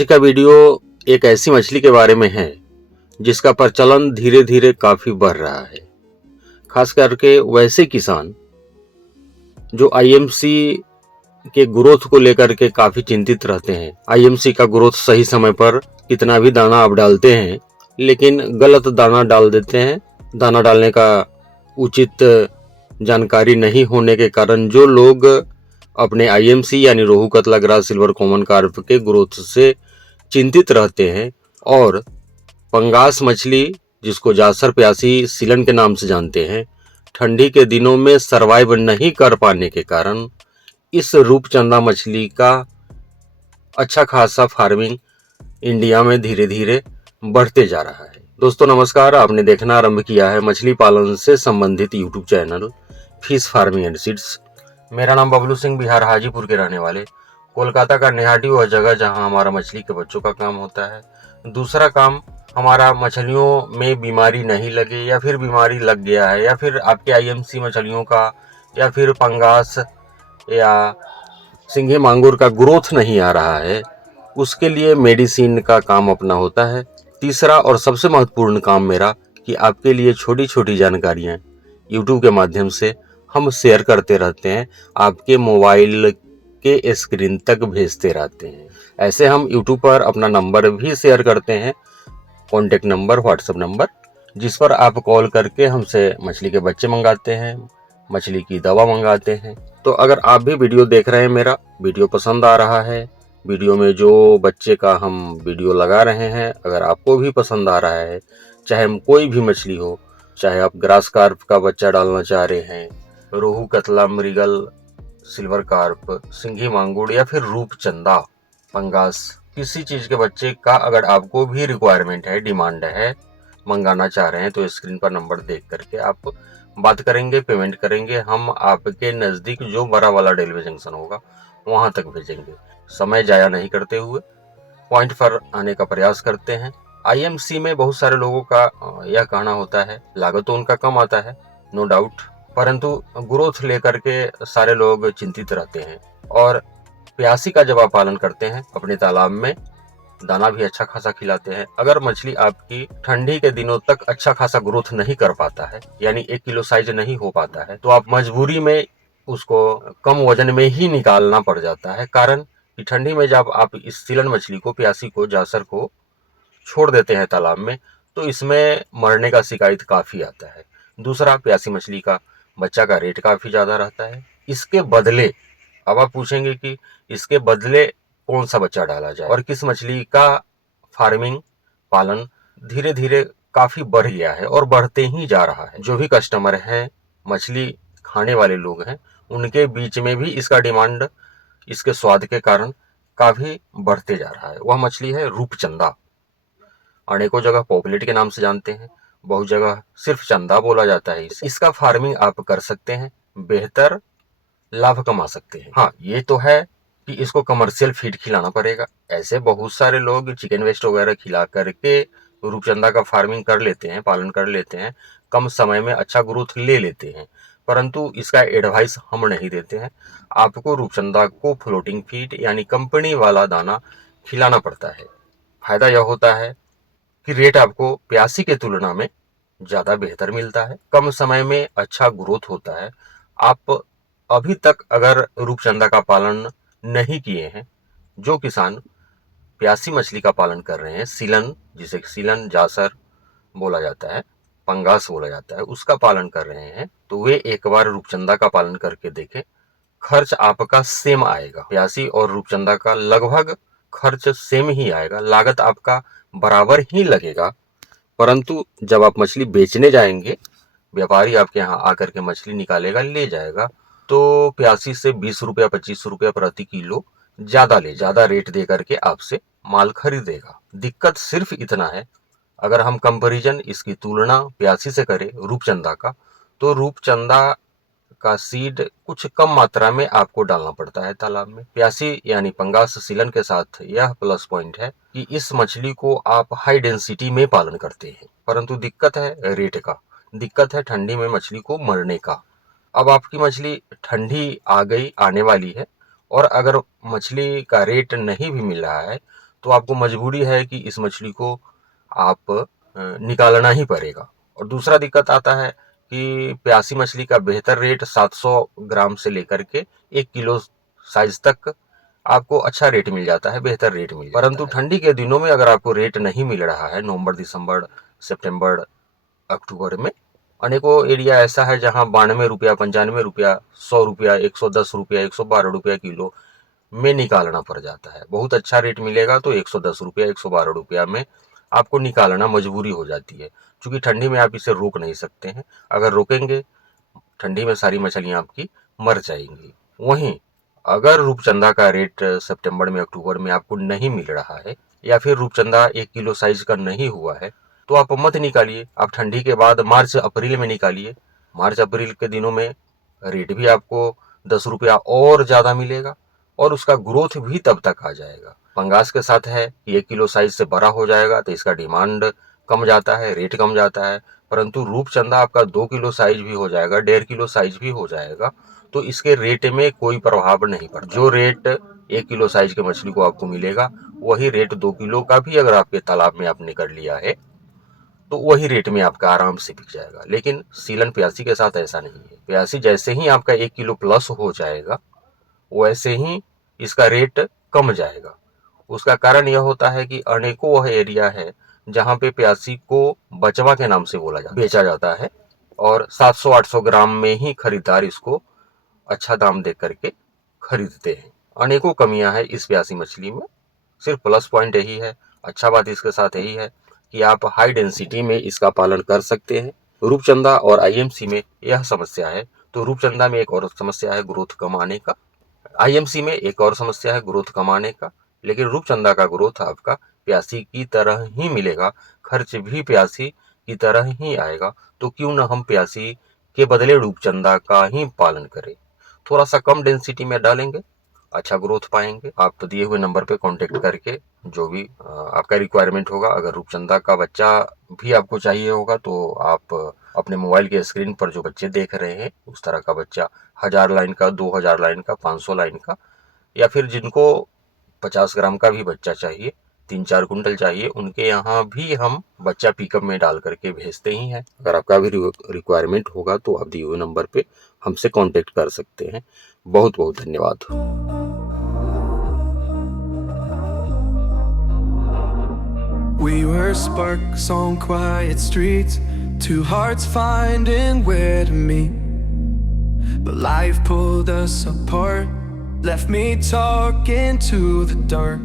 आज का वीडियो एक ऐसी मछली के बारे में है जिसका प्रचलन धीरे धीरे काफी बढ़ रहा है। खास करके वैसे किसान जो आईएमसी के ग्रोथ को लेकर के काफी चिंतित रहते हैं। आईएमसी का ग्रोथ सही समय पर कितना भी दाना आप डालते हैं लेकिन गलत दाना डाल देते हैं। दाना डालने का उचित जानकारी नहीं होने के कारण जो लोग अपने आईएमसी यानी रोहू, कतला, ग्रास, सिल्वर, कॉमन कार्प के ग्रोथ से चिंतित रहते हैं और पंगास मछली जिसको जासर, प्यासी, सीलन के नाम से जानते हैं, ठंडी के दिनों में सरवाइव नहीं कर पाने के कारण इस रूपचंदा मछली का अच्छा खासा फार्मिंग इंडिया में धीरे धीरे बढ़ते जा रहा है। दोस्तों नमस्कार, आपने देखना आरंभ किया है मछली पालन से संबंधित YouTube channel fish farming and seeds. मेरा नाम बबलू सिंह, बिहार हाजीपुर के रहने वाले। कोलकाता का नेहाटी वह जगह जहां हमारा मछली के बच्चों का काम होता है। दूसरा काम, हमारा मछलियों में बीमारी नहीं लगे या फिर बीमारी लग गया है या फिर आपके आईएमसी मछलियों का या फिर पंगास या सिंघी मांगुर का ग्रोथ नहीं आ रहा है, उसके लिए मेडिसिन का काम अपना होता है। तीसरा और सबसे महत्वपूर्ण काम मेरा कि आपके लिए छोटी छोटी जानकारियां यूट्यूब के माध्यम से हम शेयर करते रहते हैं, आपके मोबाइल के स्क्रीन तक भेजते रहते हैं। ऐसे हम यूट्यूब पर अपना नंबर भी शेयर करते हैं, कॉन्टेक्ट नंबर, व्हाट्सएप नंबर, जिस पर आप कॉल करके हमसे मछली के बच्चे मंगाते हैं, मछली की दवा मंगाते हैं। तो अगर आप भी वीडियो देख रहे हैं, मेरा वीडियो पसंद आ रहा है, वीडियो में जो बच्चे का हम वीडियो लगा रहे हैं अगर आपको भी पसंद आ रहा है, चाहे कोई भी मछली हो, चाहे आप ग्रास कार्प का बच्चा डालना चाह रहे हैं, रोहू, कतला, मृगल, सिल्वर कार्प, सिंघी मांगुर या फिर रूपचंदा, पंगास, किसी चीज के बच्चे का अगर आपको भी रिक्वायरमेंट है, डिमांड है, मंगाना चाह रहे हैं, तो स्क्रीन पर नंबर देख करके आप बात करेंगे, पेमेंट करेंगे। हम आपके नजदीक जो बड़ा वाला रेलवे जंक्शन होगा वहां तक भेजेंगे। समय जाया नहीं करते हुए पॉइंट पर आने का प्रयास करते हैं। आईएमसी में बहुत सारे लोगों का यह कहना होता है, लागत तो उनका कम आता है, नो डाउट, परंतु ग्रोथ लेकर के सारे लोग चिंतित रहते हैं। और प्यासी का जब आप पालन करते हैं अपने तालाब में, दाना भी अच्छा खासा खिलाते हैं। अगर मछली आपकी ठंडी के दिनों तक अच्छा खासा ग्रोथ नहीं कर पाता है, यानी 1 किलो साइज नहीं हो पाता है, तो आप मजबूरी में उसको कम वजन में ही निकालना पड़ जाता है। कारण कि ठंडी में जब आप इस सीलन मछली को, प्यासी को, जासर को छोड़ देते हैं तालाब में, तो इसमें मरने का शिकायत काफी आता है। दूसरा, प्यासी मछली का बच्चा का रेट काफी ज्यादा रहता है। इसके बदले, अब आप पूछेंगे कि इसके बदले कौन सा बच्चा डाला जाए और किस मछली का फार्मिंग, पालन धीरे धीरे काफी बढ़ गया है और बढ़ते ही जा रहा है। जो भी कस्टमर हैं, मछली खाने वाले लोग हैं, उनके बीच में भी इसका डिमांड इसके स्वाद के कारण काफी बढ़ते जा रहा है। वह मछली है रूपचंदा। अनेकों जगह पॉपुलेट के नाम से जानते हैं, बहुत जगह सिर्फ चंदा बोला जाता है। इसका फार्मिंग आप कर सकते हैं, बेहतर लाभ कमा सकते हैं। हाँ, ये तो है कि इसको कमर्शियल फीड खिलाना पड़ेगा। ऐसे बहुत सारे लोग चिकन वेस्ट वगैरह खिला करके रूपचंदा का फार्मिंग कर लेते हैं, पालन कर लेते हैं, कम समय में अच्छा ग्रोथ ले लेते हैं, परंतु इसका एडवाइस हम नहीं देते हैं। आपको रूपचंदा को फ्लोटिंग फीड यानी कंपनी वाला दाना खिलाना पड़ता है। फायदा यह होता है कि रेट आपको प्यासी के तुलना में ज्यादा बेहतर मिलता है, कम समय में अच्छा ग्रोथ होता है। आप अभी तक अगर रूपचंदा का पालन नहीं किए हैं, जो किसान प्यासी मछली का पालन कर रहे हैं, सीलन, जिसे सीलन, जासर बोला जाता है, पंगास बोला जाता है, उसका पालन कर रहे हैं, तो वे एक बार रूपचंदा का पालन करके देखें। खर्च आपका सेम आएगा, प्यासी और रूपचंदा का लगभग खर्च सेम ही आएगा, लागत आपका बराबर ही लगेगा। परंतु जब आप मछली बेचने जाएंगे, व्यापारी आपके यहाँ आकर के मछली निकालेगा, ले जाएगा, तो प्यासी से 20 रुपया 25 रुपया प्रति किलो ज्यादा रेट दे करके आपसे माल खरीदेगा। दिक्कत सिर्फ इतना है, अगर हम कंपैरिजन, इसकी तुलना प्यासी से करें रूपचंदा का, तो रूपचंदा का सीड कुछ कम मात्रा में आपको डालना पड़ता है तालाब में। प्यासी यानी पंगास, सीलन के साथ यह प्लस पॉइंट है कि इस मछली को आप हाई डेंसिटी में पालन करते हैं, परंतु दिक्कत है रेट का, दिक्कत है ठंडी में मछली को मरने का। अब आपकी मछली ठंडी आ गई, आने वाली है, और अगर मछली का रेट नहीं भी मिल रहा है, तो आपको मजबूरी है कि इस मछली को आप निकालना ही पड़ेगा। और दूसरा दिक्कत आता है कि प्यासी मछली का बेहतर रेट 700 ग्राम से लेकर के 1 किलो साइज तक आपको अच्छा रेट मिल जाता है, बेहतर रेट मिल जाता है। परंतु ठंडी के दिनों में अगर आपको रेट नहीं मिल रहा है, नवंबर, दिसंबर, सितंबर, अक्टूबर में अनेकों एरिया ऐसा है जहां 92 रुपया, 95 रुपया, 100 रुपया, 110 रुपया, 112 रुपया किलो में निकालना पड़ जाता है। बहुत अच्छा रेट मिलेगा तो 110 रुपया, 112 रुपया में आपको निकालना मजबूरी हो जाती है, क्योंकि ठंडी में आप इसे रोक नहीं सकते हैं। अगर रोकेंगे ठंडी में सारी मछलियां आपकी मर जाएंगी। वहीं अगर रूपचंदा का रेट सितंबर में, अक्टूबर में आपको नहीं मिल रहा है, या फिर रूपचंदा 1 किलो साइज का नहीं हुआ है, तो आप मत निकालिए। आप ठंडी के बाद मार्च अप्रैल में निकालिए। मार्च अप्रैल के दिनों में रेट भी आपको 10 रुपया और ज्यादा मिलेगा और उसका ग्रोथ भी तब तक आ जाएगा। पंगास के साथ है कि 1 किलो साइज से बड़ा हो जाएगा तो इसका डिमांड कम जाता है, रेट कम जाता है। परंतु रूपचंदा आपका 2 किलो साइज भी हो जाएगा, 1.5 किलो साइज भी हो जाएगा, तो इसके रेट में कोई प्रभाव नहीं पड़ता। जो रेट 1 किलो साइज के मछली को आपको मिलेगा, वही रेट 2 किलो का भी अगर आपके तालाब में आपने कर लिया है तो वही रेट में आपका आराम से बिक जाएगा। लेकिन सीलन प्यासी के साथ ऐसा नहीं है। प्यासी जैसे ही आपका 1 किलो प्लस हो जाएगा, वैसे ही इसका रेट कम जाएगा। उसका कारण यह होता है कि अनेकों वह एरिया है जहां पे प्यासी को बचवा के नाम से बेचा जाता है और 700-800 ग्राम में ही खरीदार इसको अच्छा दाम दे करके खरीदते हैं। अनेकों कमियां हैं इस प्यासी मछली में, सिर्फ प्लस पॉइंट यही है। अच्छा बात इसके साथ यही है कि आप हाई डेंसिटी में इसका पालन कर सकते हैं। रूपचंदा और आईएमसी में यह समस्या है, तो रूपचंदा में एक और समस्या है ग्रोथ कम आने का, आईएमसी में एक और समस्या है ग्रोथ कम आने का। लेकिन रूपचंदा का ग्रोथ आपका प्यासी की तरह ही मिलेगा, खर्च भी प्यासी की तरह ही आएगा। तो क्यों ना हम प्यासी के बदले रूपचंदा का ही पालन करें। थोड़ा सा कम डेंसिटी में डालेंगे, अच्छा ग्रोथ पाएंगे। आप तो दिए हुए नंबर पे कांटेक्ट करके जो भी आपका रिक्वायरमेंट होगा, अगर रूपचंदा का बच्चा भी आपको चाहिए होगा तो आप अपने मोबाइल के स्क्रीन पर जो बच्चे देख रहे हैं उस तरह का बच्चा 1000 लाइन का, 2000 लाइन का, 500 लाइन का, या फिर जिनको 50 ग्राम का भी बच्चा चाहिए, 3-4 कुंटल चाहिए, उनके यहाँ भी हम बच्चा पिकअप में डाल करके भेजते ही हैं। अगर आपका भी रिक्वायरमेंट होगा तो आप दिए हुए नंबर पे हमसे कांटेक्ट कर सकते हैं। बहुत बहुत धन्यवाद। We were sparks on quiet streets, two hearts finding where to meet. But life pulled us apart, left me talking to the dark.